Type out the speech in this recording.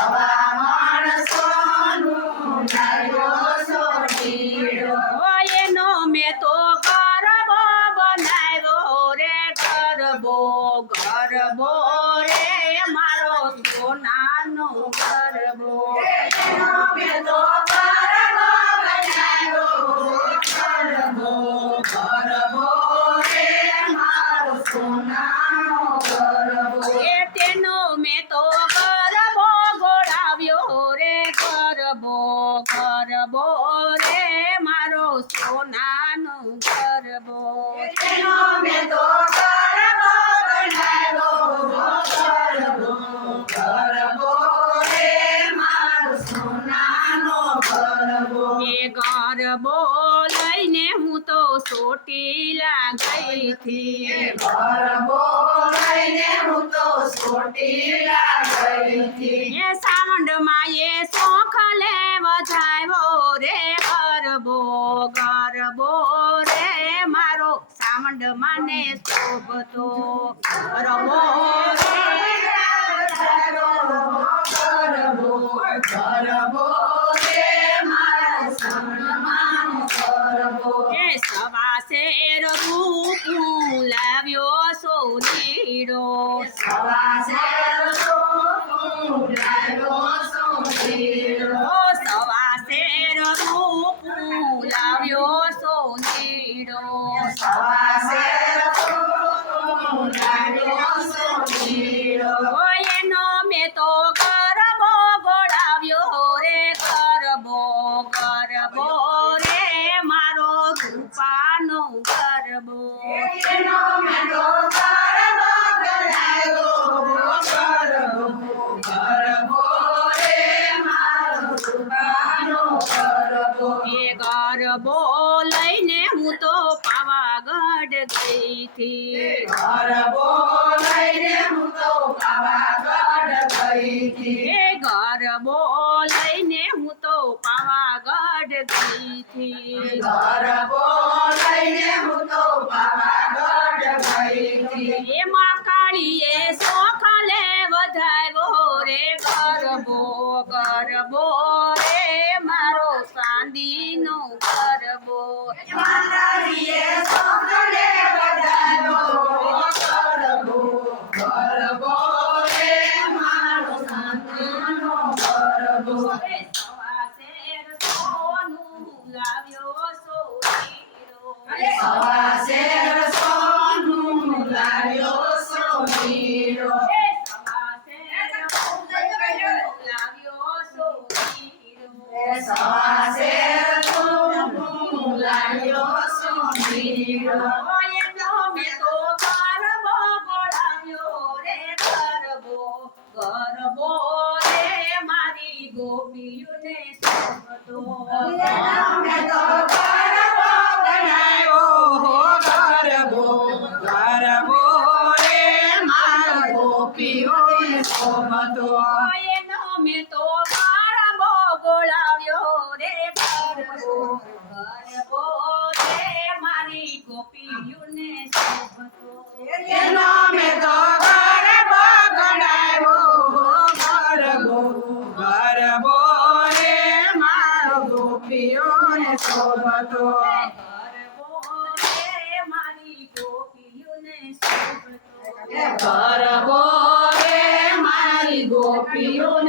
સવા માણસોનું લાવ્યો સોટીડો. એનો મેં તો ગરબો બનાવ્યો રે ગરબો ગરબો રે મારો સોનાનો ગરબો. એનો મેં તો ગરબો બનાવ્યો ગરબો ગરબો રે મારો સોનાનો ગરબો. તેનો મેં તો ગરબો ગોળાવ્યો રે ગરબો ગરબો રે મારો સોનાનો ગરબો. એનો મેં તો ગરબો બનાવ્યો ગરબો ગરબો રે મારો સોનાનો ગરબો. એ ગરબો લઈને હું તો ચોટીલા ગઈ થી. ગરબો લઈને હું તો ચોટીલા ગઈ હતી. એ સાવંડમાં એ શોખ લે વધાવ્યો રે ગરબો ગરબો રે મારો સાવંડમાં ને શોભતો ગરબો રે. ગરબો ગરબો રે મારા સાવણમાં ગરબો. એ સવા શેર રૂપું લાવ્યો સોનીડો. સવા શેર રૂપું લાવ્યો સોટીડો. ઓ સવા શેર રૂપું લાવ્યો સોનીડો. સવા શેર રૂપું લાવ્યો સોટીડો. ઓ એનો મેં તો ગરબો ગોળાવ્યો રે ગરબો ગરબો રે મારો રૂપાનો ગરબો. એનો મેં તો ગરબો બનાવ્યો ગરબો ગરબો રે મારો રૂપાનો ગરબો. એ ગરબો લઈને હું તો પાવાગઢ ગઈ થી. ગરબો લઈને હું તો પાવાગઢ ગઈ હતી. એ ગરબો લઈને હું તો પાવાગઢ ગઈ થી. ગરબો લઈને હું તો પાવાગઢ ગઈ હતી. એમાં કાળીએ શોખ લે વધાવ્યો રે ગરબો ગરબો રે મારો ચાંદીનો ગરબો. માતાજીએ સોગંદે વધાવ્યો ગરબો ગરબો રે મારો સાંતનો ગરબો. સવા શેર સોનું લાવ્યો સોટીડો. સવા શેર સોનું લાવ્યો સોટીડો. સવા શેર સોનું લાવ્યો સોટીડો. સવા શેર સોનું લાવ્યો સોટીડો. એનો મેં તો ગરબો ગોળાવ્યો રે ગરબો ગરબો રે મારી ગોપીઓને શોભતો. એનો મેં તો ગરબો બનાવ્યો ગરબો ગરબો રે મારા ગોપીઓને શોભતો. એનો મેં તો ગરબો ગોળાવ્યો રે ગરબો ગરબો રે મારી ગોપીઓને શોભતો. એનો મેં તો ગરબો ગણાવ્યો ગરબો ગરબો રે મારો ગોપીઓને શોભતો. ગરબો રે મારી ગોપીઓને શોભતો. ગરબો રે મારી ગોપીઓને